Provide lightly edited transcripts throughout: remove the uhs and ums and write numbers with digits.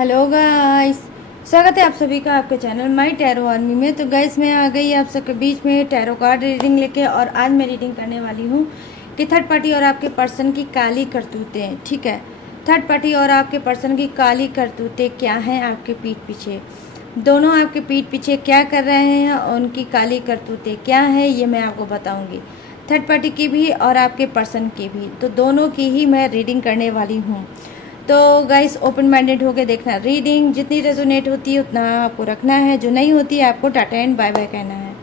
Hello guys, स्वागत है आप सभी का आपके चैनल माई टैरो आर्मी में। तो गाइस मैं आ गई आप सबके बीच में टैरो कार्ड रीडिंग लेके। और आज मैं रीडिंग करने वाली हूँ कि थर्ड पार्टी और आपके पर्सन की काली करतूतें। ठीक है, थर्ड पार्टी और आपके पर्सन की काली करतूतें क्या हैं आपके पीठ पीछे। दोनों आपके पीठ पीछे क्या कर रहे हैं और उनकी काली करतूतें क्या हैं, ये मैं आपको बताऊँगी। थर्ड पार्टी की भी और आपके पर्सन की भी, तो दोनों की ही मैं रीडिंग करने वाली हूँ। तो गाइस ओपन माइंडेड होकर देखना, रीडिंग जितनी रेजोनेट होती है उतना आपको रखना है, जो नहीं होती है आपको टाटा एंड बाय बाय कहना है।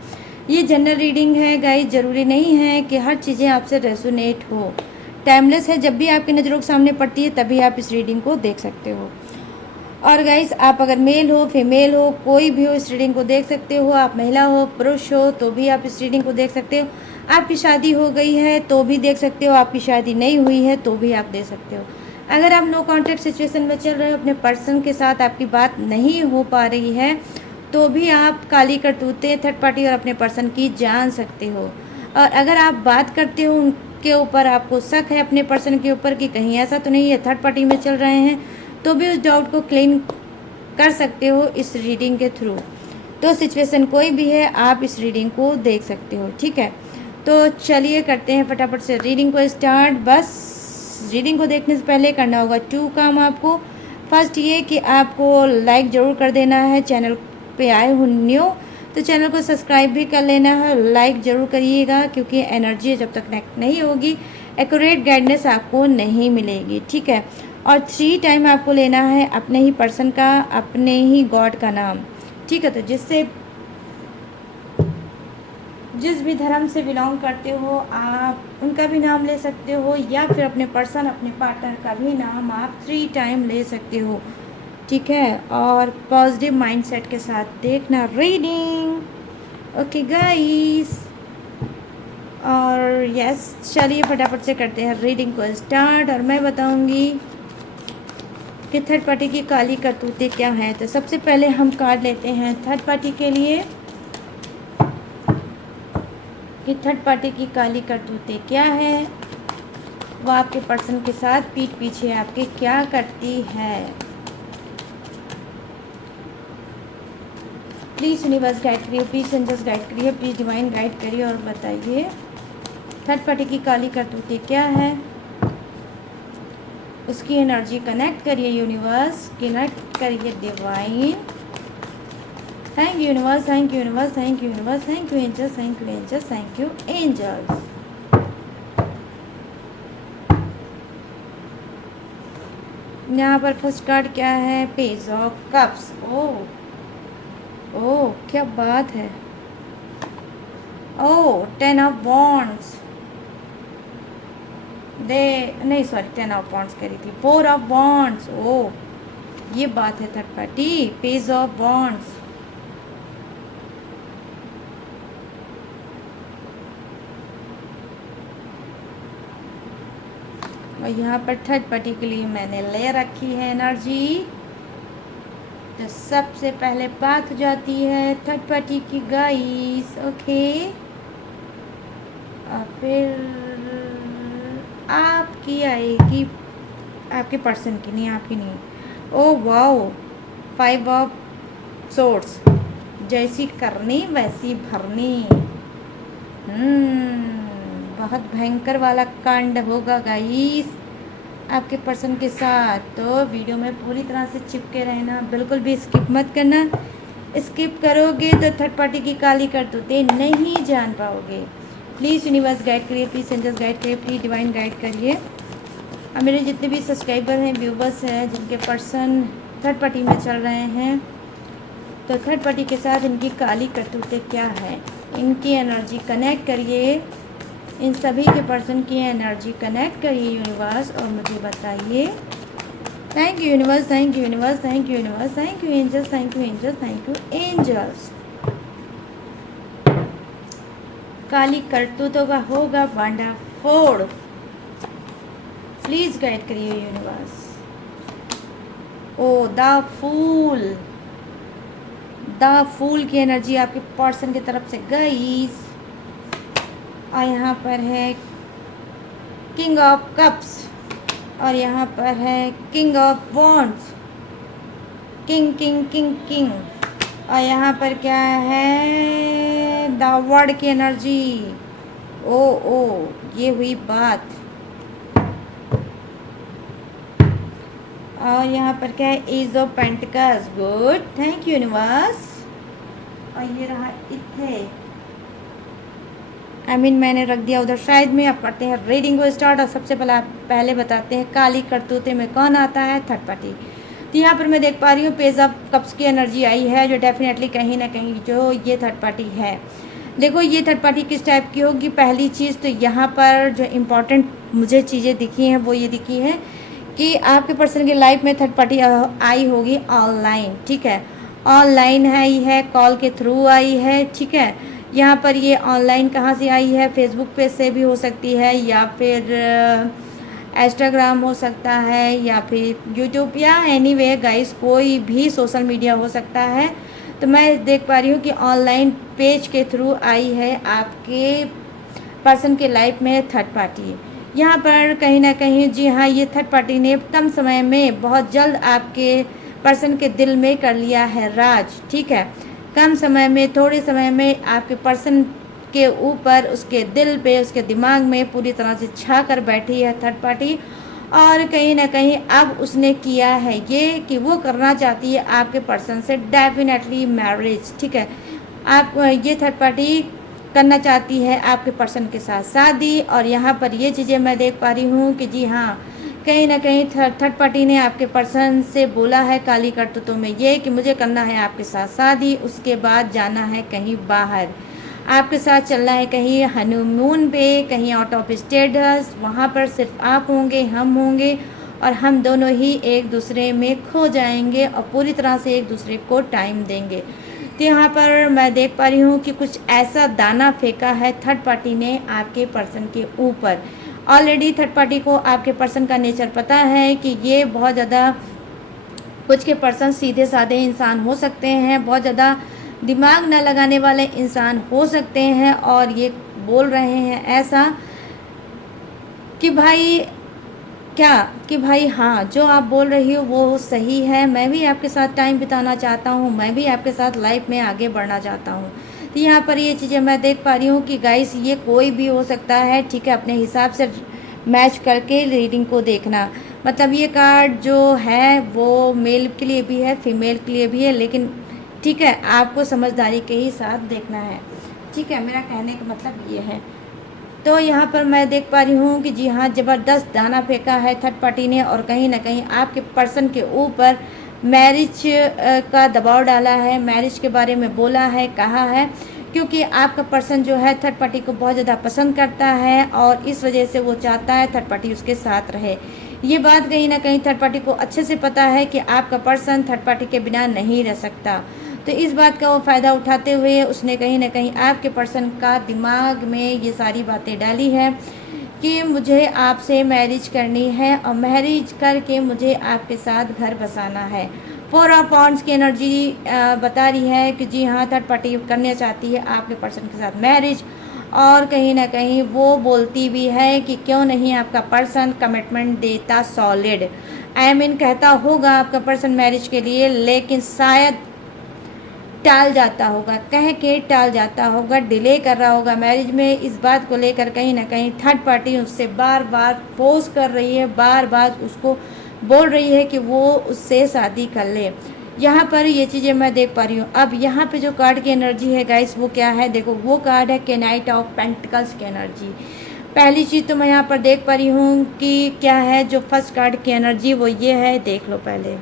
ये जनरल रीडिंग है गाइस, ज़रूरी नहीं है कि हर चीज़ें आपसे रेजोनेट हो। टाइमलेस है, जब भी आपकी नज़रों के सामने पड़ती है तभी आप इस रीडिंग को देख सकते हो। और गाइस आप अगर मेल हो फीमेल हो कोई भी हो इस रीडिंग को देख सकते हो। आप महिला हो पुरुष हो तो भी आप इस रीडिंग को देख सकते हो। आपकी शादी हो गई है तो भी देख सकते हो, आपकी शादी नहीं हुई है तो भी आप देख सकते हो। अगर आप नो कॉन्टैक्ट सिचुएशन में चल रहे हो, अपने पर्सन के साथ आपकी बात नहीं हो पा रही है, तो भी आप काली करतूतें थर्ड पार्टी और अपने पर्सन की जान सकते हो। और अगर आप बात करते हो उनके ऊपर, आपको शक है अपने पर्सन के ऊपर कि कहीं ऐसा तो नहीं है थर्ड पार्टी में चल रहे हैं, तो भी उस डाउट को क्लीन कर सकते हो इस रीडिंग के थ्रू। तो सिचुएशन कोई भी है आप इस रीडिंग को देख सकते हो। ठीक है, तो चलिए करते हैं फटाफट से रीडिंग को स्टार्ट। बस रीडिंग को देखने से पहले करना होगा 2 काम आपको। फर्स्ट ये कि आपको लाइक ज़रूर कर देना है, चैनल पे आए हो न्यू तो चैनल को सब्सक्राइब भी कर लेना है, लाइक ज़रूर करिएगा क्योंकि एनर्जी जब तक कनेक्ट नहीं होगी एक्यूरेट गाइडेंस आपको नहीं मिलेगी। ठीक है, और 3 टाइम आपको लेना है अपने ही पर्सन का, अपने ही गॉड का नाम। ठीक है, तो जिस भी धर्म से बिलोंग करते हो आप उनका भी नाम ले सकते हो, या फिर अपने पर्सन अपने पार्टनर का भी नाम आप 3 टाइम ले सकते हो। ठीक है, और पॉजिटिव माइंडसेट के साथ देखना रीडिंग। ओके गाइस, और यस चलिए फटाफट से करते हैं रीडिंग को स्टार्ट। और मैं बताऊंगी कि थर्ड पार्टी की काली करतूतें क्या हैं। तो सबसे पहले हम कार्ड लेते हैं थर्ड पार्टी के लिए कि थर्ड पार्टी की काली करतूतें क्या है, वो आपके पर्सन के साथ पीठ पीछे आपके क्या करती है। प्लीज़ यूनिवर्स गाइड करिए, प्लीज़ एंजल्स गाइड करिए, प्लीज़ डिवाइन गाइड करिए और बताइए थर्ड पार्टी की काली करतूतें क्या है। उसकी एनर्जी कनेक्ट करिए, यूनिवर्स कनेक्ट करिए divine. Thank you universe, thank you universe, thank you universe, thank you angels, thank you angels, thank you angels. यहाँ पर फर्स्ट कार्ड क्या है, पेज ऑफ कप्स। ओ क्या बात है। ओ 10 ऑफ वॉन्ड्स, दे नहीं सॉरी 10 ऑफ वॉन्ड्स करी थी, 4 ऑफ वॉन्ड्स। ओ ये बात है third party, page of wands. और यहाँ पर थर्ड पार्टी के लिए मैंने ले रखी है एनर्जी। तो सबसे पहले बात हो जाती है थर्ड पार्टी की गाइस। ओके, और फिर आपकी आएगी, आपके पर्सन की नहीं, आपकी नहीं। ओ वाओ, 5 ऑफ सोर्ड्स, जैसी करनी वैसी भरनी। बहुत भयंकर वाला कांड होगा गाइस आपके पर्सन के साथ। तो वीडियो में पूरी तरह से चिपके रहना, बिल्कुल भी स्किप मत करना। स्किप करोगे तो थर्ड पार्टी की काली करतूतें नहीं जान पाओगे। प्लीज़ यूनिवर्स गाइड करिए, प्लीज़ एंजल्स गाइड करिए, प्लीज़ डिवाइन गाइड करिए। अब मेरे जितने भी सब्सक्राइबर हैं, व्यूवर्स हैं, जिनके पर्सन थर्ड पार्टी में चल रहे हैं, तो थर्ड पार्टी के साथ इनकी काली करतूतें क्या है, इनकी एनर्जी कनेक्ट करिए, इन सभी के पर्सन की एनर्जी कनेक्ट करिए यूनिवर्स और मुझे बताइए। Thank you universe, thank you universe, thank you universe, thank you angels, thank you angels, thank you angels. काली करतूतों का होगा बांडा फोड़। प्लीज गाइड करिए यूनिवर्स। ओ द फूल की एनर्जी आपके पर्सन की तरफ से गई। और यहाँ पर है किंग ऑफ कप्स और यहाँ पर है king of wands. King king king king. और यहाँ पर क्या है, द वर्ड की एनर्जी। ओ ओ, ये हुई बात। और यहाँ पर क्या है, ace of pentacles. Good, thank you universe. और ये रहा इथे, मैंने रख दिया उधर साइड में। अब करते हैं रीडिंग को स्टार्ट। और सबसे पहले बताते हैं काली करतूते में कौन आता है, थर्ड पार्टी। तो यहाँ पर मैं देख पा रही हूँ पेज ऑफ कप्स की एनर्जी आई है, जो डेफिनेटली कहीं ना कहीं जो ये थर्ड पार्टी है। देखो ये थर्ड पार्टी किस टाइप की होगी। पहली चीज़ तो यहाँ पर जो इम्पोर्टेंट मुझे चीज़ें दिखी हैं वो ये दिखी है कि आपके पर्सन की लाइफ में थर्ड पार्टी आई होगी ऑनलाइन, ठीक है। ऑनलाइन आई है, कॉल के थ्रू आई है, ठीक है। यहाँ पर ये ऑनलाइन कहाँ से आई है, फेसबुक पे से भी हो सकती है, या फिर इंस्टाग्राम हो सकता है, या फिर यूट्यूब, या एनीवे गाइस कोई भी सोशल मीडिया हो सकता है। तो मैं देख पा रही हूँ कि ऑनलाइन पेज के थ्रू आई है आपके पर्सन के लाइफ में थर्ड पार्टी। यहाँ पर कहीं ना कहीं जी हाँ, ये थर्ड पार्टी ने कम समय में बहुत जल्द आपके पर्सन के दिल में कर लिया है राज, ठीक है। कम समय में, थोड़े समय में आपके पर्सन के ऊपर, उसके दिल पे, उसके दिमाग में पूरी तरह से छा कर बैठी है थर्ड पार्टी। और कहीं ना कहीं अब उसने किया है ये कि वो करना चाहती है आपके पर्सन से डेफिनेटली मैरिज, ठीक है। आप ये थर्ड पार्टी करना चाहती है आपके पर्सन के साथ शादी। और यहाँ पर ये चीज़ें मैं देख पा रही हूँ कि जी हाँ, कहीं ना कहीं थर्ड पार्टी ने आपके पर्सन से बोला है काली करतूतों में ये कि मुझे करना है आपके साथ शादी, उसके बाद जाना है कहीं बाहर, आपके साथ चलना है कहीं हनीमून पे, कहीं आउट ऑफ स्टेटस। वहाँ पर सिर्फ आप होंगे, हम होंगे, और हम दोनों ही एक दूसरे में खो जाएंगे और पूरी तरह से एक दूसरे को टाइम देंगे। तो यहाँ पर मैं देख पा रही हूँ कि कुछ ऐसा दाना फेंका है थर्ड पार्टी ने आपके पर्सन के ऊपर। ऑलरेडी थर्ड पार्टी को आपके पर्सन का नेचर पता है कि ये बहुत ज़्यादा, कुछ के पर्सन सीधे साधे इंसान हो सकते हैं, बहुत ज़्यादा दिमाग न लगाने वाले इंसान हो सकते हैं, और ये बोल रहे हैं ऐसा कि भाई क्या, कि भाई हाँ जो आप बोल रही हो वो सही है, मैं भी आपके साथ टाइम बिताना चाहता हूँ, मैं भी आपके साथ लाइफ में आगे बढ़ना चाहता हूँ। तो यहाँ पर ये चीज़ें मैं देख पा रही हूँ कि गाइस ये कोई भी हो सकता है, ठीक है। अपने हिसाब से मैच करके रीडिंग को देखना। मतलब ये कार्ड जो है वो मेल के लिए भी है, फीमेल के लिए भी है, लेकिन ठीक है आपको समझदारी के ही साथ देखना है, ठीक है। मेरा कहने का मतलब ये है। तो यहाँ पर मैं देख पा रही हूँ कि जी हाँ, ज़बरदस्त दाना फेंका है थर्ड पार्टी ने, और कहीं ना कहीं आपके पर्सन के ऊपर मैरिज का दबाव डाला है, मैरिज के बारे में बोला है, कहा है, क्योंकि आपका पर्सन जो है थर्ड पार्टी को बहुत ज़्यादा पसंद करता है, और इस वजह से वो चाहता है थर्ड पार्टी उसके साथ रहे। ये बात कहीं ना कहीं थर्ड पार्टी को अच्छे से पता है कि आपका पर्सन थर्ड पार्टी के बिना नहीं रह सकता। तो इस बात का वो फ़ायदा उठाते हुए उसने कहीं ना कहीं आपके पर्सन का दिमाग में ये सारी बातें डाली है कि मुझे आपसे मैरिज करनी है, और मैरिज करके मुझे आपके साथ घर बसाना है। फोर ऑफ वॉन्ड्स की एनर्जी बता रही है कि जी हाँ, थर्ड पार्टी करना चाहती है आपके पर्सन के साथ मैरिज, और कहीं ना कहीं वो बोलती भी है कि क्यों नहीं आपका पर्सन कमिटमेंट देता सॉलिड। कहता होगा आपका पर्सन मैरिज के लिए, लेकिन शायद टाल जाता होगा, कह के टाल जाता होगा, डिले कर रहा होगा मैरिज में। इस बात को लेकर कहीं ना कहीं थर्ड पार्टी उससे बार बार फोर्स कर रही है, बार बार उसको बोल रही है कि वो उससे शादी कर ले। यहाँ पर ये चीज़ें मैं देख पा रही हूँ। अब यहाँ पे जो कार्ड की एनर्जी है गाइस वो क्या है, देखो वो कार्ड है नाइट ऑफ पेंटिकल्स की एनर्जी। पहली चीज़ तो मैं यहाँ पर देख पा रही हूँ कि क्या है, जो फर्स्ट कार्ड की एनर्जी वो ये है, देख लो पहले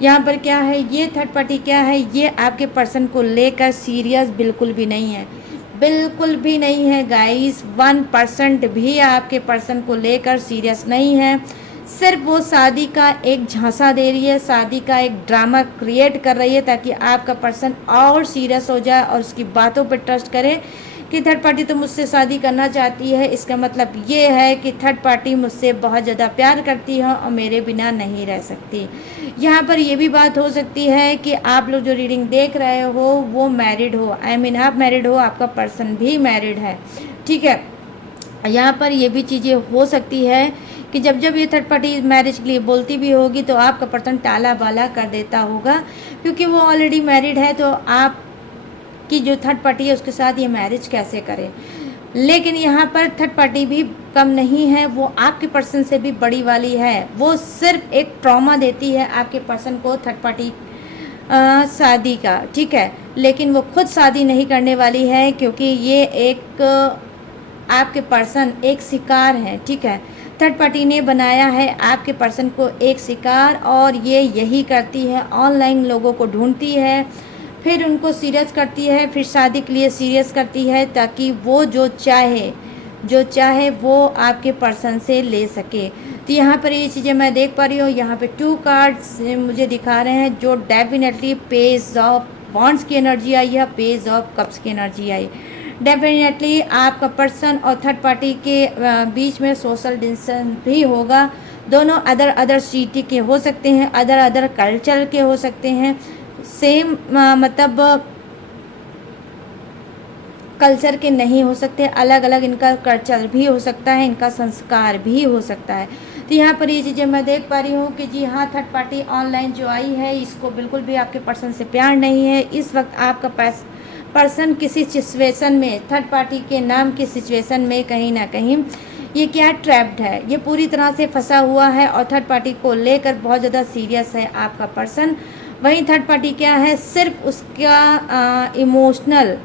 यहाँ पर क्या है। ये थर्ड पार्टी क्या है, ये आपके पर्सन को लेकर सीरियस बिल्कुल भी नहीं है, बिल्कुल भी नहीं है गाइस। 1% भी आपके पर्सन को लेकर सीरियस नहीं है। सिर्फ वो शादी का एक झांसा दे रही है, शादी का एक ड्रामा क्रिएट कर रही है, ताकि आपका पर्सन और सीरियस हो जाए और उसकी बातों पर ट्रस्ट करे कि थर्ड पार्टी तो मुझसे शादी करना चाहती है। इसका मतलब ये है कि थर्ड पार्टी मुझसे बहुत ज़्यादा प्यार करती है और मेरे बिना नहीं रह सकती। यहाँ पर ये भी बात हो सकती है कि आप लोग जो रीडिंग देख रहे हो वो मैरिड हो, आप मैरिड हो, आपका पर्सन भी मैरिड है, ठीक है। यहाँ पर ये भी चीज़ें हो सकती है कि जब जब ये थर्ड पार्टी मैरिज के लिए बोलती भी होगी तो आपका पर्सन टाला बाला कर देता होगा, क्योंकि वो ऑलरेडी मैरिड है, तो आप कि जो थर्ड पार्टी है उसके साथ ये मैरिज कैसे करें। लेकिन यहाँ पर थर्ड पार्टी भी कम नहीं है, वो आपके पर्सन से भी बड़ी वाली है। वो सिर्फ एक ट्रॉमा देती है आपके पर्सन को थर्ड पार्टी शादी का, ठीक है, लेकिन वो खुद शादी नहीं करने वाली है, क्योंकि ये एक आपके पर्सन एक शिकार है, ठीक है। थर्ड पार्टी ने बनाया है आपके पर्सन को एक शिकार, और ये यही करती है, ऑनलाइन लोगों को ढूंढती है, फिर उनको सीरियस करती है, फिर शादी के लिए सीरियस करती है, ताकि वो जो चाहे वो आपके पर्सन से ले सके। तो यहाँ पर ये चीज़ें मैं देख पा रही हूँ। यहाँ पे 2 कार्ड्स मुझे दिखा रहे हैं जो डेफिनेटली पेज ऑफ बॉन्ड्स की एनर्जी आई है, पेज ऑफ कप्स की एनर्जी आई। डेफिनेटली आपका पर्सन और थर्ड पार्टी के बीच में सोशल डिस्टेंस भी होगा। दोनों अदर सिटी के हो सकते हैं, अदर कल्चर के हो सकते हैं, सेम मतलब कल्चर के नहीं हो सकते, अलग अलग इनका कल्चर भी हो सकता है, इनका संस्कार भी हो सकता है। तो यहाँ पर ये चीज़ें मैं देख पा रही हूँ कि जी हाँ, थर्ड पार्टी ऑनलाइन जो आई है इसको बिल्कुल भी आपके पर्सन से प्यार नहीं है। इस वक्त आपका पर्सन किसी सिचुएशन में, थर्ड पार्टी के नाम की सिचुएशन में कहीं ना कहीं ये क्या ट्रैप्ड है, ये पूरी तरह से फंसा हुआ है, और थर्ड पार्टी को लेकर बहुत ज़्यादा सीरियस है आपका पर्सन। वहीं थर्ड पार्टी क्या है, सिर्फ उसका इमोशनल,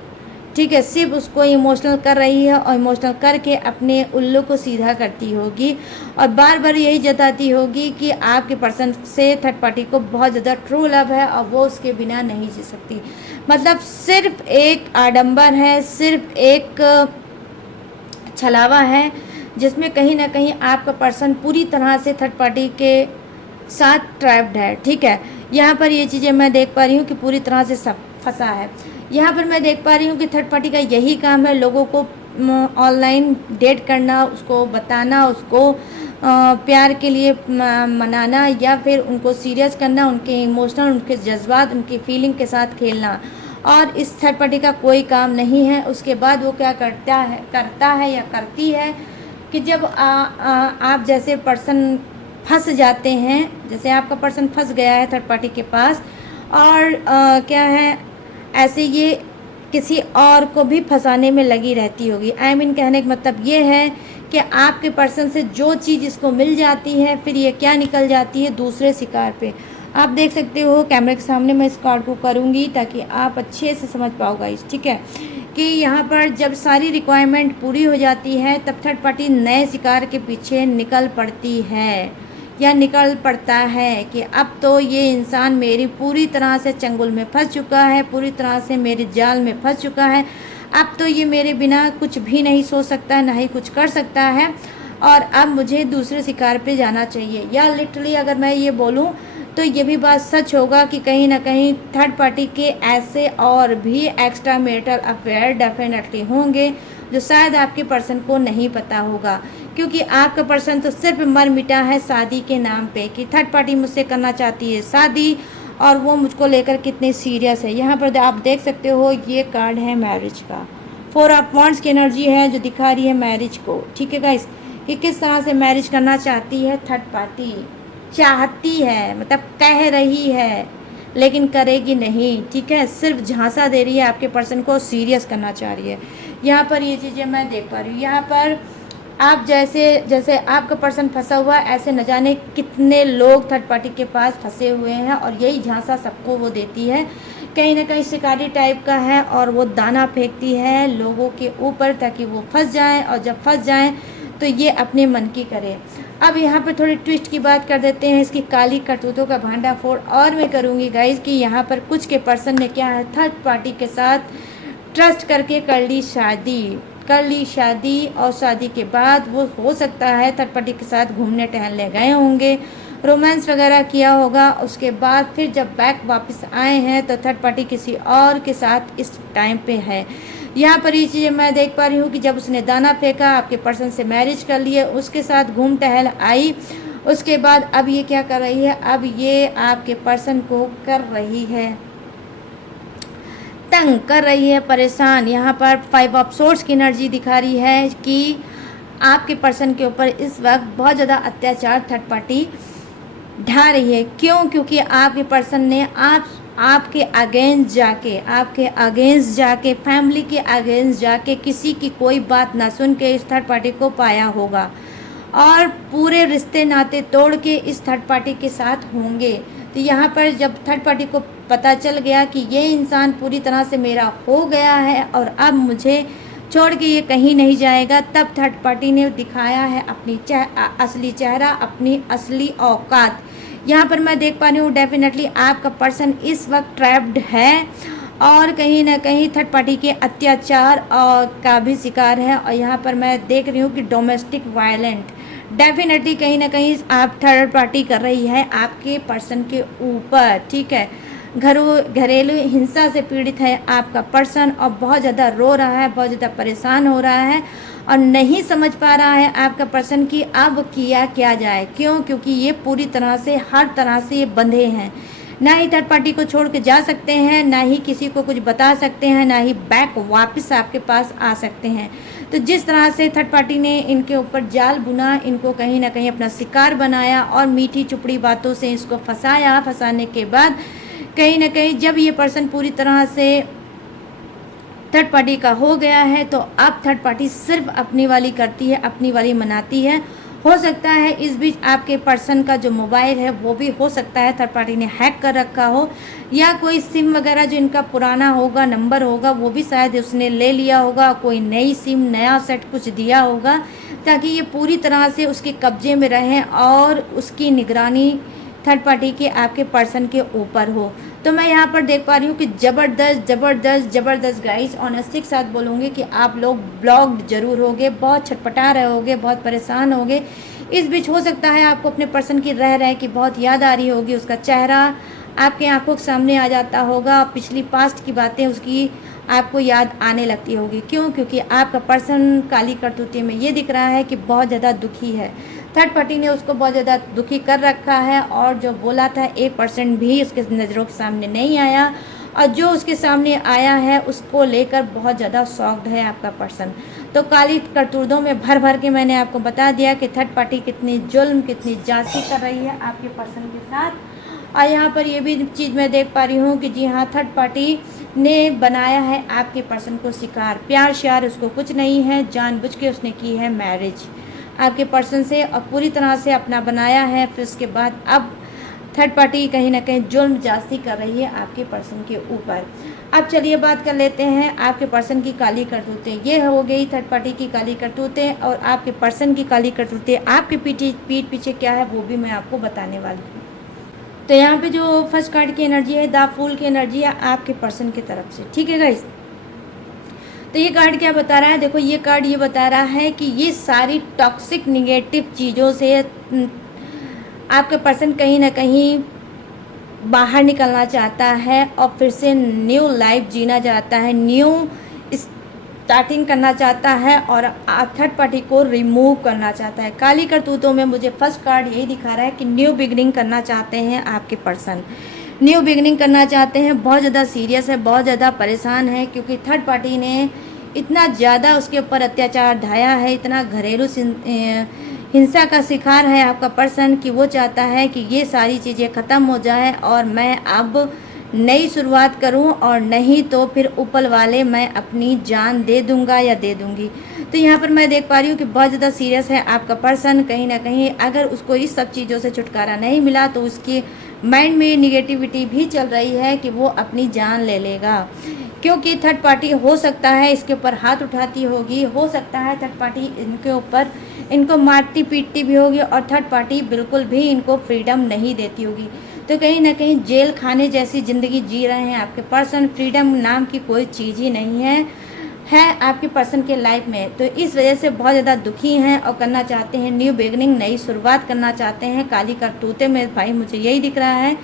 ठीक है, सिर्फ उसको इमोशनल कर रही है, और इमोशनल करके अपने उल्लू को सीधा करती होगी, और बार बार यही जताती होगी कि आपके पर्सन से थर्ड पार्टी को बहुत ज़्यादा ट्रू लव है और वो उसके बिना नहीं जी सकती। मतलब सिर्फ एक आडंबर है, सिर्फ एक छलावा है, जिसमें कहीं ना कहीं आपका पर्सन पूरी तरह से थर्ड पार्टी के साथ ट्रैप्ड है, ठीक है। यहाँ पर ये चीज़ें मैं देख पा रही हूँ कि पूरी तरह से सब फंसा है। यहाँ पर मैं देख पा रही हूँ कि थर्ड पार्टी का यही काम है, लोगों को ऑनलाइन डेट करना, उसको बताना, उसको प्यार के लिए मनाना, या फिर उनको सीरियस करना, उनके इमोशनल, उनके जज्बात, उनकी फीलिंग के साथ खेलना। और इस थर्ड पार्टी का कोई काम नहीं है। उसके बाद वो क्या करता है या करती है कि जब आप जैसे पर्सन फंस जाते हैं, जैसे आपका पर्सन फंस गया है थर्ड पार्टी के पास, और क्या है, ऐसे ये किसी और को भी फंसाने में लगी रहती होगी। आई मीन कहने का मतलब ये है कि आपके पर्सन से जो चीज़ इसको मिल जाती है, फिर ये क्या निकल जाती है दूसरे शिकार पे। आप देख सकते हो कैमरे के सामने, मैं इस कार्ड को करूँगी ताकि आप अच्छे से समझ पाओ गाइस, ठीक है, कि यहाँ पर जब सारी रिक्वायरमेंट पूरी हो जाती है तब थर्ड पार्टी नए शिकार के पीछे निकल पड़ती है, या निकल पड़ता है कि अब तो ये इंसान मेरी पूरी तरह से चंगुल में फंस चुका है, पूरी तरह से मेरे जाल में फंस चुका है, अब तो ये मेरे बिना कुछ भी नहीं सोच सकता है, ना ही कुछ कर सकता है, और अब मुझे दूसरे शिकार पे जाना चाहिए। या लिटरली अगर मैं ये बोलूँ तो ये भी बात सच होगा कि कहीं ना कहीं थर्ड पार्टी के ऐसे और भी एक्स्ट्रा मैरिटल अफेयर डेफिनेटली होंगे जो शायद आपके पर्सन को नहीं पता होगा, क्योंकि आपका पर्सन तो सिर्फ मर मिटा है शादी के नाम पे कि थर्ड पार्टी मुझसे करना चाहती है शादी, और वो मुझको लेकर कितने सीरियस है। यहाँ पर आप देख सकते हो ये कार्ड है मैरिज का, 4 ऑफ वांड्स की एनर्जी है जो दिखा रही है मैरिज को, ठीक है गाइस, कि किस तरह से मैरिज करना चाहती है थर्ड पार्टी, चाहती है मतलब कह रही है लेकिन करेगी नहीं, ठीक है, सिर्फ झांसा दे रही है, आपके पर्सन को सीरियस करना चाह रही है। यहाँ पर ये चीज़ें मैं देख पा रही हूँ। यहाँ पर आप जैसे आपका पर्सन फंसा हुआ है, ऐसे न जाने कितने लोग थर्ड पार्टी के पास फंसे हुए हैं, और यही झांसा सबको वो देती है, कहीं ना कहीं शिकारी टाइप का है, और वो दाना फेंकती है लोगों के ऊपर ताकि वो फंस जाएं, और जब फंस जाएं तो ये अपने मन की करे। अब यहाँ पे थोड़ी ट्विस्ट की बात कर देते हैं, इसकी काली करतूतों का भांडाफोड़ और मैं करूँगी गाइज कि यहाँ पर कुछ के पर्सन ने क्या है, थर्ड पार्टी के साथ ट्रस्ट करके कर ली शादी, और शादी के बाद वो हो सकता है थर्ड पार्टी के साथ घूमने टहलने गए होंगे, रोमांस वगैरह किया होगा, उसके बाद फिर जब बैक वापस आए हैं तो थर्ड पार्टी किसी और के साथ इस टाइम पे है। यहाँ पर ये चीज़ें मैं देख पा रही हूँ कि जब उसने दाना फेंका, आपके पर्सन से मैरिज कर लिए, उसके साथ घूम टहल आई, उसके बाद अब ये क्या कर रही है, अब ये आपके पर्सन को कर रही है तंग, कर रही है परेशान। यहाँ पर 5 ऑफ सोर्ड्स की एनर्जी दिखा रही है कि आपके पर्सन के ऊपर इस वक्त बहुत ज़्यादा अत्याचार थर्ड पार्टी ढा रही है। क्यों? क्योंकि आपके पर्सन ने आपके अगेंस्ट जाके फैमिली के अगेंस्ट जाके किसी की कोई बात ना सुन के इस थर्ड पार्टी को पाया होगा और पूरे रिश्ते नाते तोड़ के इस थर्ड पार्टी के साथ होंगे। तो यहाँ पर जब थर्ड पार्टी को पता चल गया कि ये इंसान पूरी तरह से मेरा हो गया है और अब मुझे छोड़ के ये कहीं नहीं जाएगा, तब थर्ड पार्टी ने दिखाया है अपनी असली चेहरा, अपनी असली औकात। यहाँ पर मैं देख पा रही हूँ डेफिनेटली आपका पर्सन इस वक्त ट्रैप्ड है और कहीं ना कहीं थर्ड पार्टी के अत्याचार का भी शिकार है। और यहाँ पर मैं देख रही हूँ कि डोमेस्टिक वायलेंट डेफिनेटली कहीं ना कहीं आप थर्ड पार्टी कर रही है आपके पर्सन के ऊपर, ठीक है। घरेलू हिंसा से पीड़ित है आपका पर्सन और बहुत ज़्यादा रो रहा है, बहुत ज़्यादा परेशान हो रहा है और नहीं समझ पा रहा है आपका पर्सन कि अब किया क्या जाए। क्यों? क्योंकि ये पूरी तरह से हर तरह से ये बंधे हैं, ना ही थर्ड पार्टी को छोड़ के जा सकते हैं, ना ही किसी को कुछ बता सकते हैं, ना ही बैक वापस आपके पास आ सकते हैं। तो जिस तरह से थर्ड पार्टी ने इनके ऊपर जाल बुना, इनको कहीं ना कहीं अपना शिकार बनाया और मीठी चुपड़ी बातों से इसको फंसाया, फंसाने के बाद कहीं ना कहीं जब ये पर्सन पूरी तरह से थर्ड पार्टी का हो गया है तो अब थर्ड पार्टी सिर्फ अपनी वाली करती है, अपनी वाली मनाती है। हो सकता है इस बीच आपके पर्सन का जो मोबाइल है वो भी हो सकता है थर्ड पार्टी ने हैक कर रखा हो, या कोई सिम वगैरह जो इनका पुराना होगा, नंबर होगा, वो भी शायद उसने ले लिया होगा, कोई नई सिम, नया सेट कुछ दिया होगा ताकि ये पूरी तरह से उसके कब्जे में रहें और उसकी निगरानी थर्ड पार्टी के आपके पर्सन के ऊपर हो। तो मैं यहाँ पर देख पा रही हूँ कि ज़बरदस्त गाइस, ऑनेस्टी के साथ बोलूँगी कि आप लोग ब्लॉक्ड जरूर होगे, बहुत छटपटा रहे होगे, बहुत परेशान होगे। इस बीच हो सकता है आपको अपने पर्सन की रह की बहुत याद आ रही होगी, उसका चेहरा आपके आंखों के सामने आ जाता होगा, पिछली पास्ट की बातें उसकी आपको याद आने लगती होगी। क्यों? क्योंकि आपका पर्सन काली करतूती में ये दिख रहा है कि बहुत ज़्यादा दुखी है। थर्ड पार्टी ने उसको बहुत ज़्यादा दुखी कर रखा है और जो बोला था 1% भी उसके नज़रों के सामने नहीं आया और जो उसके सामने आया है उसको लेकर बहुत ज़्यादा शॉक्ड है आपका पर्सन। तो काली करतूतों में भर भर के मैंने आपको बता दिया कि थर्ड पार्टी कितनी जुल्म, कितनी जांची कर रही है आपके पर्सन के साथ। और यहाँ पर ये भी चीज़ मैं देख पा रही हूँ कि जी हाँ, थर्ड पार्टी ने बनाया है आपके पर्सन को शिकार। प्यार श्यार उसको कुछ नहीं है, जानबूझ के उसने की है मैरिज आपके पर्सन से और पूरी तरह से अपना बनाया है। फिर उसके बाद अब थर्ड पार्टी कहीं ना कहीं जुल्म जास्ती कर रही है आपके पर्सन के ऊपर। अब चलिए बात कर लेते हैं आपके पर्सन की काली करतूतें। ये हो गई थर्ड पार्टी की काली करतूतें और आपके पर्सन की काली करतूतें आपके पीठ पीछे क्या है वो भी मैं आपको बताने वाली हूँ। तो यहाँ पे जो फर्स्ट कार्ड की एनर्जी है, द फूल की एनर्जी है आपके पर्सन की तरफ से, ठीक है गाइस। तो ये कार्ड क्या बता रहा है? देखो, ये कार्ड ये बता रहा है कि ये सारी टॉक्सिक निगेटिव चीज़ों से आपके पर्सन कहीं ना कहीं बाहर निकलना चाहता है और फिर से न्यू लाइफ जीना चाहता है, न्यू स्टार्टिंग करना चाहता है और थर्ड पार्टी को रिमूव करना चाहता है। काली करतूतों में मुझे फर्स्ट कार्ड यही दिखा रहा है कि न्यू बिगनिंग करना चाहते हैं आपके पर्सन, न्यू बिगनिंग करना चाहते हैं। बहुत ज़्यादा सीरियस है, बहुत ज़्यादा परेशान है क्योंकि थर्ड पार्टी ने इतना ज़्यादा उसके ऊपर अत्याचार ढाया है, इतना घरेलू हिंसा का शिकार है आपका पर्सन कि वो चाहता है कि ये सारी चीज़ें ख़त्म हो जाए और मैं अब नई शुरुआत करूं और नहीं तो फिर ऊपर वाले मैं अपनी जान दे दूंगा या दे दूंगी। तो यहाँ पर मैं देख पा रही हूँ कि बहुत ज़्यादा सीरियस है आपका पर्सन। कहीं ना कहीं अगर उसको इस सब चीज़ों से छुटकारा नहीं मिला तो उसकी माइंड में निगेटिविटी भी चल रही है कि वो अपनी जान ले लेगा, क्योंकि थर्ड पार्टी हो सकता है इसके ऊपर हाथ उठाती होगी, हो सकता है थर्ड पार्टी इनके ऊपर इनको मारती पीटती भी होगी और थर्ड पार्टी बिल्कुल भी इनको फ्रीडम नहीं देती होगी। तो कहीं ना कहीं जेल खाने जैसी ज़िंदगी जी रहे हैं आपके पर्सन। फ्रीडम नाम की कोई चीज़ ही नहीं है आपके पर्सन के लाइफ में। तो इस वजह से बहुत ज़्यादा दुखी हैं और करना चाहते हैं न्यू बिगनिंग, नई शुरुआत करना चाहते हैं। काली करतूते में भाई मुझे यही दिख रहा है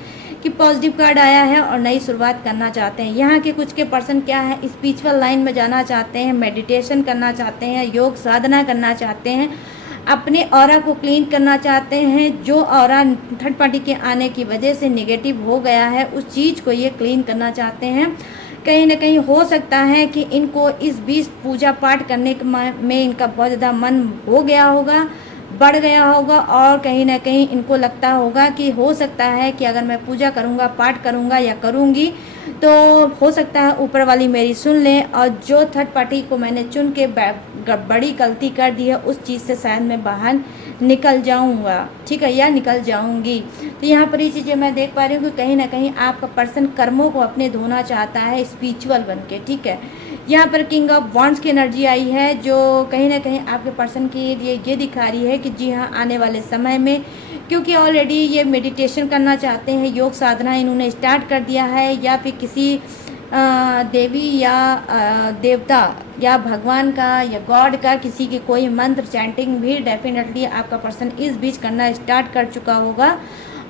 कि पॉजिटिव कार्ड आया है और नई शुरुआत करना चाहते हैं। यहाँ के कुछ के पर्सन क्या है, स्पिरिचुअल लाइन में जाना चाहते हैं, मेडिटेशन करना चाहते हैं, योग साधना करना चाहते हैं, अपने ऑरा को क्लीन करना चाहते हैं। जो ऑरा थर्ड पार्टी के आने की वजह से नेगेटिव हो गया है उस चीज़ को ये क्लीन करना चाहते हैं। कहीं न कहीं हो सकता है कि इनको इस बीच पूजा पाठ करने में इनका बहुत ज़्यादा मन हो गया होगा, बढ़ गया होगा, और कहीं न कहीं इनको लगता होगा कि हो सकता है कि अगर मैं पूजा करूँगा, पाठ करूँगा या करूँगी, तो हो सकता है ऊपर वाली मेरी सुन लें, और जो थर्ड पार्टी को मैंने चुन के बड़ी गलती कर दी है, उस चीज़ से शायद मैं बाहर निकल जाऊँगा, ठीक है, या निकल जाऊँगी। तो यहाँ पर ये चीज़ें मैं देख पा रही हूँ कि कहीं न कहीं आपका पर्सन कर्मों को अपने धोना चाहता है स्पिरिचुअल बन के, ठीक है। यहाँ पर किंग ऑफ वॉन्ड्स की एनर्जी आई है, जो कहीं न कहीं आपके पर्सन के लिए ये दिखा रही है कि जी हाँ, आने वाले समय में, क्योंकि ऑलरेडी ये मेडिटेशन करना चाहते हैं, योग साधना इन्होंने स्टार्ट कर दिया है, या फिर किसी देवी या देवता या भगवान का या गॉड का किसी की कोई मंत्र चैंटिंग भी डेफिनेटली आपका पर्सन इस बीच करना स्टार्ट कर चुका होगा,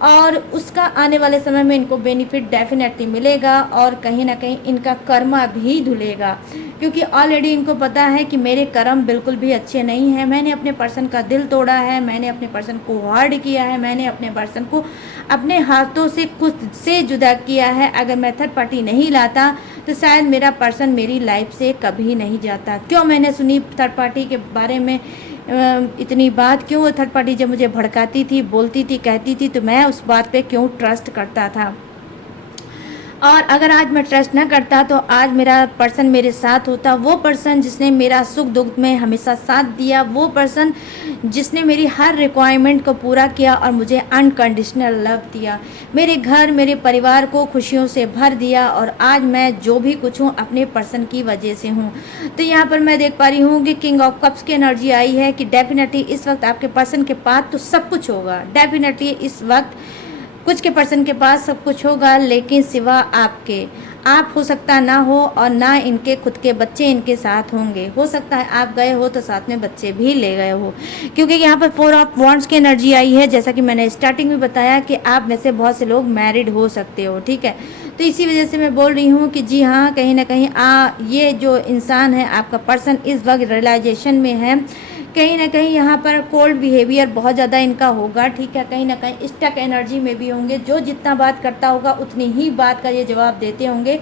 और उसका आने वाले समय में इनको बेनिफिट डेफिनेटली मिलेगा, और कहीं ना कहीं इनका कर्मा भी धुलेगा, क्योंकि ऑलरेडी इनको पता है कि मेरे कर्म बिल्कुल भी अच्छे नहीं हैं, मैंने अपने पर्सन का दिल तोड़ा है, मैंने अपने पर्सन को हर्ट किया है, मैंने अपने पर्सन को अपने हाथों से खुद से जुदा किया है। अगर मैं थर्ड पार्टी नहीं लाता तो शायद मेरा पर्सन मेरी लाइफ से कभी नहीं जाता। क्यों मैंने सुनी थर्ड पार्टी के बारे में इतनी बात, क्यों वो थर्ड पार्टी जब मुझे भड़काती थी, बोलती थी, कहती थी, तो मैं उस बात पे क्यों ट्रस्ट करता था। और अगर आज मैं ट्रस्ट ना करता तो आज मेरा पर्सन मेरे साथ होता, वो पर्सन जिसने मेरा सुख दुख में हमेशा साथ दिया, वो पर्सन जिसने मेरी हर रिक्वायरमेंट को पूरा किया और मुझे अनकंडीशनल लव दिया, मेरे घर मेरे परिवार को खुशियों से भर दिया, और आज मैं जो भी कुछ हूँ अपने पर्सन की वजह से हूँ। तो यहाँ पर मैं देख पा रही हूँ कि किंग ऑफ कप्स की एनर्जी आई है कि डेफिनेटली इस वक्त आपके पर्सन के पास तो सब कुछ होगा, डेफिनेटली इस वक्त कुछ के पर्सन के पास सब कुछ होगा, लेकिन सिवा आपके, आप हो सकता ना हो, और ना इनके खुद के बच्चे इनके साथ होंगे, हो सकता है आप गए हो तो साथ में बच्चे भी ले गए हो, क्योंकि यहाँ पर 4 ऑफ वॉन्ड्स की एनर्जी आई है। जैसा कि मैंने स्टार्टिंग में बताया कि आप में से बहुत से लोग मैरिड हो सकते हो, ठीक है। तो इसी वजह से मैं बोल रही हूँ कि जी हाँ, कहीं ना कहीं ये जो इंसान है आपका पर्सन इस वक्त रियलाइजेशन में है, कहीं ना कहीं यहाँ पर कोल्ड बिहेवियर बहुत ज़्यादा इनका होगा, ठीक है, कहीं ना कहीं स्टक एनर्जी में भी होंगे, जो जितना बात करता होगा उतनी ही बात का ये जवाब देते होंगे,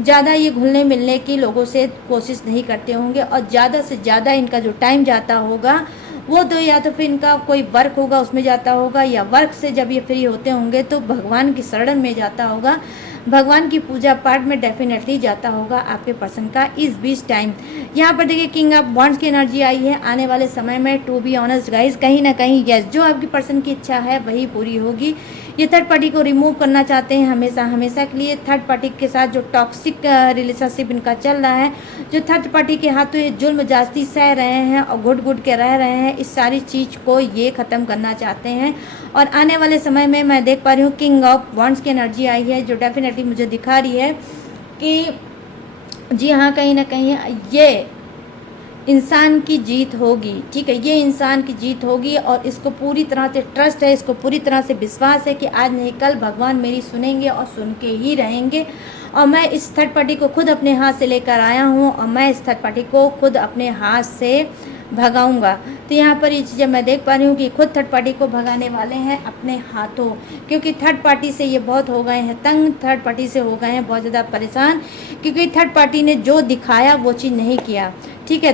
ज़्यादा ये घुलने मिलने की लोगों से कोशिश नहीं करते होंगे, और ज़्यादा से ज़्यादा इनका जो टाइम जाता होगा वो तो या तो फिर इनका कोई वर्क होगा उसमें जाता होगा, या वर्क से जब ये फ्री होते होंगे तो भगवान की शरण में जाता होगा, भगवान की पूजा पाठ में डेफिनेटली जाता होगा आपके पर्सन का इस बीच टाइम। यहाँ पर देखिए किंग ऑफ वॉन्ड्स की एनर्जी आई है, आने वाले समय में टू बी ऑनेस्ट गाइज, कहीं ना कहीं यस, जो आपकी पर्सन की इच्छा है वही पूरी होगी। ये थर्ड पार्टी को रिमूव करना चाहते हैं हमेशा हमेशा के लिए, थर्ड पार्टी के साथ जो टॉक्सिक रिलेशनशिप इनका चल रहा है, जो थर्ड पार्टी के हाथों ये जुल्म जास्ती सह रहे हैं और घुट घुट के रह रहे हैं, इस सारी चीज़ को ये ख़त्म करना चाहते हैं। और आने वाले समय में मैं देख पा रही हूँ किंग ऑफ वॉन्ड्स की एनर्जी आई है, जो डेफिनेटली मुझे दिखा रही है कि जी हाँ, कहीं ना कहीं ये इंसान की जीत होगी, ठीक है, ये इंसान की जीत होगी, और इसको पूरी तरह से ट्रस्ट है, इसको पूरी तरह से विश्वास है कि आज नहीं कल भगवान मेरी सुनेंगे और सुन के ही रहेंगे, और मैं इस थर्ड पार्टी को खुद अपने हाथ से लेकर आया हूँ, और मैं इस थर्ड पार्टी को खुद अपने हाथ से भगाऊंगा। तो यहाँ पर ये चीज़ें मैं देख पा रही हूँ कि खुद थर्ड पार्टी को भगाने वाले हैं अपने हाथों, क्योंकि थर्ड पार्टी से ये बहुत हो गए हैं तंग, थर्ड पार्टी से हो गए हैं बहुत ज़्यादा परेशान, क्योंकि थर्ड पार्टी ने जो दिखाया वो चीज़ नहीं किया, ठीक है।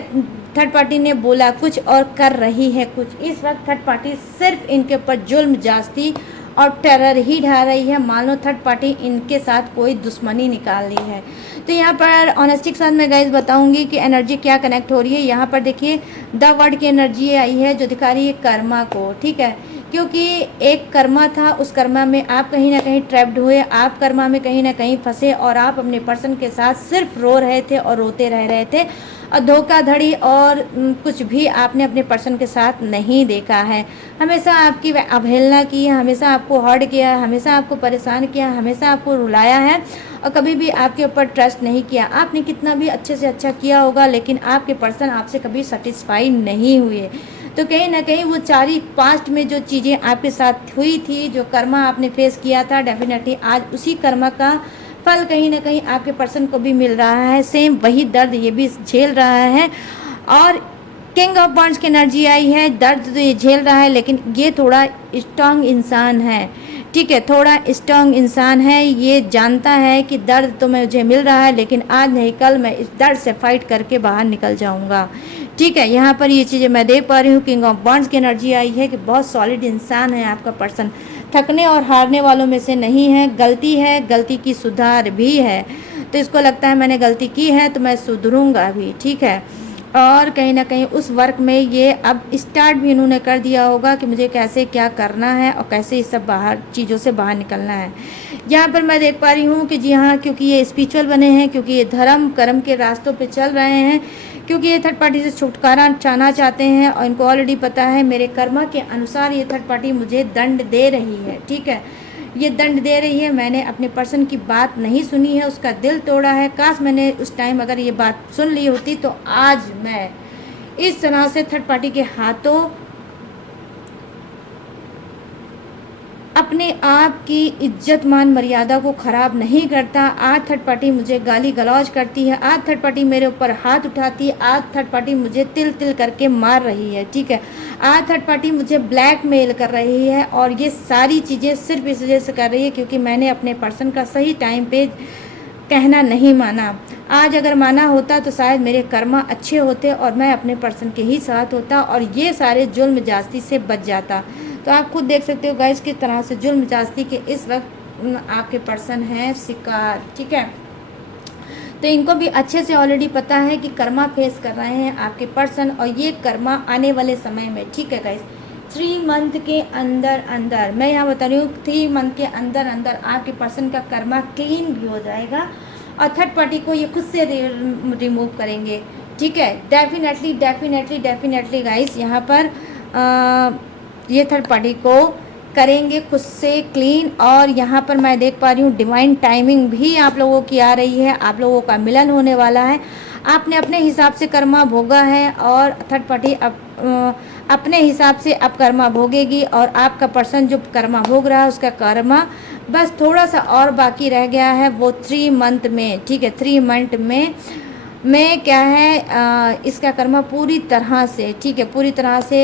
थर्ड पार्टी ने बोला कुछ और कर रही है कुछ। इस वक्त थर्ड पार्टी सिर्फ इनके ऊपर जुल्म जास्ती और टेरर ही ढा रही है, मान लो थर्ड पार्टी इनके साथ कोई दुश्मनी निकाल रही है। तो यहाँ पर ऑनेस्टी के साथ मैं गाइस बताऊंगी कि एनर्जी क्या कनेक्ट हो रही है। यहाँ पर देखिए द वर्ड की एनर्जी आई है, जो दिखा रही है कर्मा को, ठीक है, क्योंकि एक कर्मा था, उस कर्मा में आप कहीं ना कहीं ट्रैप्ड हुए, आप कर्मा में कहीं ना कहीं फंसे, और आप अपने पर्सन के साथ सिर्फ रो रहे थे और रोते रह रहे थे, और धोखाधड़ी और कुछ भी आपने अपने पर्सन के साथ नहीं देखा है। हमेशा आपकी अवहेलना की है, हमेशा आपको हर्ट किया है, हमेशा आपको परेशान किया, हमेशा आपको रुलाया है, और कभी भी आपके ऊपर ट्रस्ट नहीं किया। आपने कितना भी अच्छे से अच्छा किया होगा, लेकिन आपके पर्सन आपसे कभी सेटिस्फाई नहीं हुए। तो कहीं ना कहीं वो चारी पास्ट में जो चीज़ें आपके साथ हुई थी, जो कर्मा आपने फेस किया था, डेफिनेटली आज उसी कर्मा का फल कहीं ना कहीं आपके पर्सन को भी मिल रहा है, सेम वही दर्द ये भी झेल रहा है। और किंग ऑफ वॉन्ड्स की एनर्जी आई है, दर्द तो ये झेल रहा है, लेकिन ये थोड़ा स्ट्रांग इंसान है, ठीक है, थोड़ा स्ट्रॉन्ग इंसान है, ये जानता है कि दर्द तो मुझे मिल रहा है लेकिन आज नहीं कल मैं इस दर्द से फाइट करके बाहर निकल जाऊंगा। ठीक है, यहाँ पर ये चीज़ें मैं देख पा रही हूँ। किंग ऑफ वॉन्ड्स की एनर्जी आई है कि बहुत सॉलिड इंसान है आपका पर्सन, थकने और हारने वालों में से नहीं है। गलती है, गलती की सुधार भी है, तो इसको लगता है मैंने गलती की है तो मैं सुधरूंगा भी। ठीक है, और कहीं ना कहीं उस वर्क में ये अब स्टार्ट भी इन्होंने कर दिया होगा कि मुझे कैसे क्या करना है और कैसे इस सब बाहर चीज़ों से बाहर निकलना है। यहाँ पर मैं देख पा रही हूँ कि जी हाँ, क्योंकि ये स्पिरिचुअल बने हैं, क्योंकि ये धर्म कर्म के रास्तों पे चल रहे हैं, क्योंकि ये थर्ड पार्टी से छुटकारा चाहना चाहते हैं और इनको ऑलरेडी पता है मेरे कर्मा के अनुसार ये थर्ड पार्टी मुझे दंड दे रही है। ठीक है, ये दंड दे रही है, मैंने अपने पर्सन की बात नहीं सुनी है, उसका दिल तोड़ा है। काश मैंने उस टाइम अगर ये बात सुन ली होती तो आज मैं इस तरह से थर्ड पार्टी के हाथों अपने आप की इज्जत मान मर्यादा को ख़राब नहीं करता। आज थर्ड पार्टी मुझे गाली गलौज करती है, आज थर्ड पार्टी मेरे ऊपर हाथ उठाती है, आज थर्ड पार्टी मुझे तिल तिल करके मार रही है। ठीक है, आज थर्ड पार्टी मुझे ब्लैकमेल कर रही है और ये सारी चीज़ें सिर्फ इस वजह से कर रही है क्योंकि मैंने अपने पर्सन का सही टाइम पे कहना नहीं माना। आज अगर माना होता तो शायद मेरे कर्मा अच्छे होते और मैं अपने पर्सन के ही साथ होता और ये सारे जुल्म जास्ती से बच जाता। तो आप खुद देख सकते हो गाइस किस तरह से जुल्म जास्ती के इस वक्त आपके पर्सन हैं शिकार। ठीक है, तो इनको भी अच्छे से ऑलरेडी पता है कि कर्मा फेस कर रहे हैं आपके पर्सन और ये कर्मा आने वाले समय में, ठीक है गाइस, 3 मंथ के अंदर अंदर, मैं यहाँ बता रही हूँ 3 मंथ के अंदर अंदर आपके पर्सन का कर्मा क्लीन भी हो जाएगा और थर्ड पार्टी को ये खुद से रिमूव करेंगे। ठीक है, डेफिनेटली डेफिनेटली डेफिनेटली गाइस यहाँ पर ये थर्ड पार्टी को करेंगे खुद से क्लीन। और यहाँ पर मैं देख पा रही हूँ डिवाइन टाइमिंग भी आप लोगों की आ रही है, आप लोगों का मिलन होने वाला है। आपने अपने हिसाब से कर्मा भोगा है और थर्ड पार्टी अपने हिसाब से अब कर्मा भोगेगी और आपका पर्सन जो कर्मा भोग रहा है उसका कर्मा बस थोड़ा सा और बाकी रह गया है, वो 3 मंथ में। ठीक है, 3 मंथ में क्या है इसका कर्मा पूरी तरह से, ठीक है, पूरी तरह से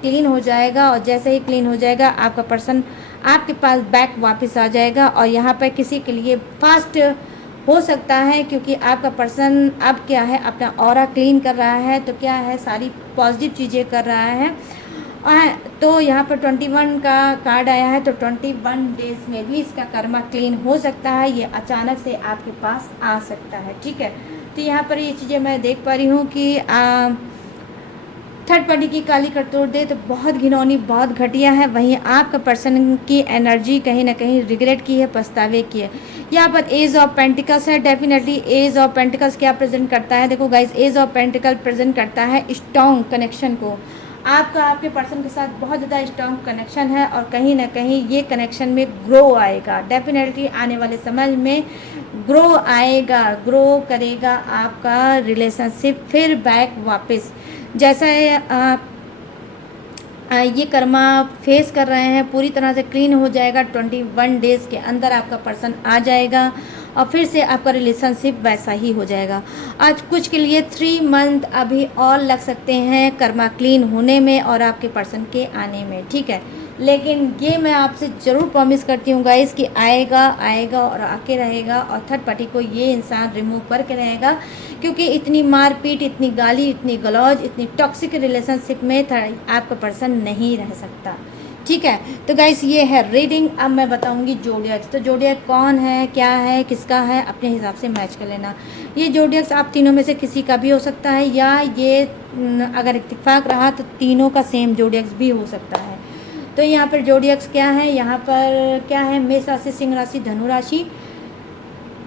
क्लीन हो जाएगा और जैसे ही क्लीन हो जाएगा आपका पर्सन आपके पास बैक वापस आ जाएगा। और यहाँ पर किसी के लिए फास्ट हो सकता है क्योंकि आपका पर्सन अब क्या है अपना ऑरा क्लीन कर रहा है, तो क्या है सारी पॉजिटिव चीज़ें कर रहा है। तो यहाँ पर 21 का कार्ड आया है, तो 21 डेज में भी इसका कर्मा क्लीन हो सकता है, ये अचानक से आपके पास आ सकता है। ठीक है, तो यहाँ पर ये चीज़ें मैं देख पा रही हूँ कि थर्ड पार्टी की काली करतूत दे तो बहुत घिनौनी, बहुत घटिया है। वहीं आपका पर्सन की एनर्जी कहीं ना कहीं रिग्रेट की है, पछतावे की है। यहाँ पर एज ऑफ पेंटिकल्स है, डेफिनेटली एज ऑफ पेंटिकल्स क्या प्रेजेंट करता है, देखो guys, ace of pentacle present करता है स्ट्रॉन्ग कनेक्शन को। आपका आपके पर्सन के साथ बहुत ज़्यादा स्ट्रॉन्ग कनेक्शन है और कहीं ना कहीं ये कनेक्शन में ग्रो आएगा, डेफिनेटली आने वाले समय में ग्रो आएगा, ग्रो करेगा आपका रिलेशनशिप फिर बैक वापस। जैसा ये कर्मा फेस कर रहे हैं पूरी तरह से क्लीन हो जाएगा, 21 डेज़ के अंदर आपका पर्सन आ जाएगा और फिर से आपका रिलेशनशिप वैसा ही हो जाएगा। आज कुछ के लिए 3 मंथ अभी और लग सकते हैं कर्मा क्लीन होने में और आपके पर्सन के आने में। ठीक है, लेकिन ये मैं आपसे ज़रूर प्रॉमिस करती हूँ गाइस कि आएगा आएगा और आके रहेगा और थर्ड पार्टी को ये इंसान रिमूव करके रहेगा क्योंकि इतनी मारपीट, इतनी गाली, इतनी गलौज, इतनी टॉक्सिक रिलेशनशिप में आपका पर्सन नहीं रह सकता। ठीक है, तो गाइस ये है रीडिंग। अब मैं बताऊंगी जोडियक्स। तो जोडियक कौन है, क्या है, किसका है, अपने हिसाब से मैच कर लेना। ये जोडियक्स आप तीनों में से किसी का भी हो सकता है या ये अगर इत्तेफाक रहा तो तीनों का सेम जोडियक्स भी हो सकता है। तो यहाँ पर जोडियक्स क्या है, यहाँ पर क्या है, मेष राशि, सिंह राशि, धनु राशि,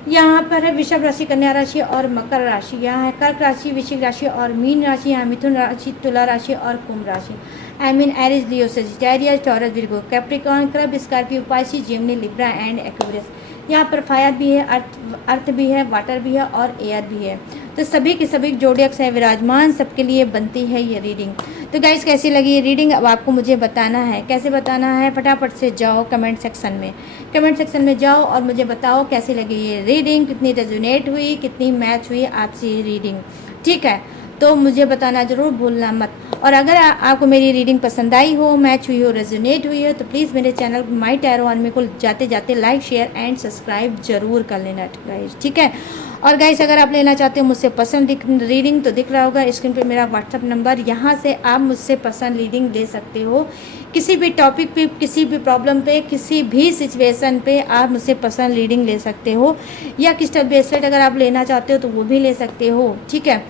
यहाँ पर है वृषभ राशि, कन्या राशि और मकर राशि, यहाँ है कर्क राशि, वृश्चिक राशि और मीन राशि, यहाँ मिथुन राशि, तुला राशि और कुंभ राशि। I mean Aries, Leo, Sagittarius, Taurus, Virgo, Capricorn, crab, Scorpio, Pisces, Gemini, Libra and Aquarius. यहाँ पर फायर भी है, अर्थ भी है, वाटर भी है और एयर भी है। तो सभी के सभी जोडियक्स है विराजमान, सबके लिए बनती है ये रीडिंग। तो गाइस कैसी लगी ये रीडिंग अब आपको मुझे बताना है। कैसे बताना है, फटाफट से जाओ कमेंट सेक्शन में, कमेंट सेक्शन में जाओ और मुझे बताओ कैसी लगी ये रीडिंग, कितनी रेजोनेट हुई, कितनी मैच हुई आपसे ये रीडिंग। ठीक है, तो मुझे बताना ज़रूर भूलना मत। और अगर आपको मेरी रीडिंग पसंद आई हो, मैच हुई हो, रेजोनेट हुई हो, तो प्लीज़ मेरे चैनल माई टैरो आर्मी को जाते जाते लाइक शेयर एंड सब्सक्राइब जरूर कर लेना गाइस, ठीक है। और गाइस अगर आप लेना चाहते हो मुझसे पसंद रीडिंग तो दिख रहा होगा स्क्रीन पे मेरा व्हाट्सअप नंबर, यहाँ से आप मुझसे पसंद रीडिंग ले सकते हो। किसी भी टॉपिक पे, किसी भी प्रॉब्लम पे, किसी भी सिचुएशन पे आप मुझसे पसंद रीडिंग ले सकते हो, या क्रिस्टल ब्रेसलेट अगर आप लेना चाहते हो तो वो भी ले सकते हो, ठीक है।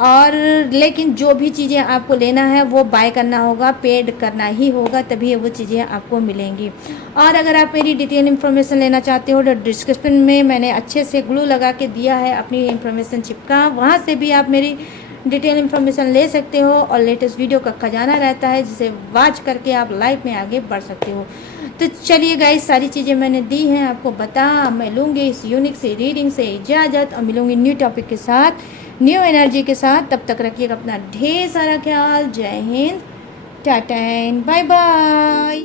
और लेकिन जो भी चीज़ें आपको लेना है वो बाय करना होगा, पेड करना ही होगा, तभी वो चीज़ें आपको मिलेंगी। और अगर आप मेरी डिटेल इन्फॉर्मेशन लेना चाहते हो तो डिस्क्रिप्शन में मैंने अच्छे से ग्लू लगा के दिया है, अपनी इन्फॉर्मेशन चिपका, वहाँ से भी आप मेरी डिटेल इन्फॉर्मेशन ले सकते हो। और लेटेस्ट वीडियो का खजाना रहता है जिसे वॉच करके आप लाइफ में आगे बढ़ सकते हो। तो चलिए गाइस, सारी चीज़ें मैंने दी हैं आपको बता, मैं लूँगी इस यूनिक से रीडिंग से इजाज़त और मिलूँगी न्यू टॉपिक के साथ, न्यू एनर्जी के साथ। तब तक रखिएगा अपना ढेर सारा ख्याल। जय Hind, tata and bye bye.